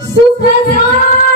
Super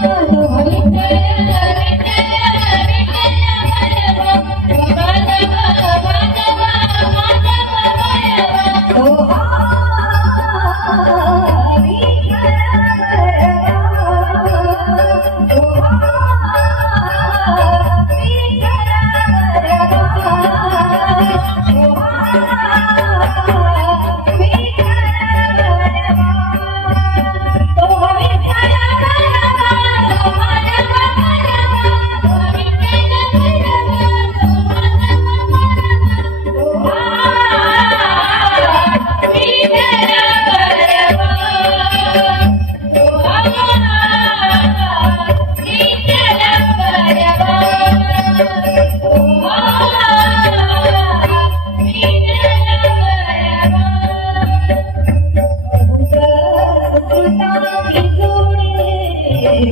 Oh,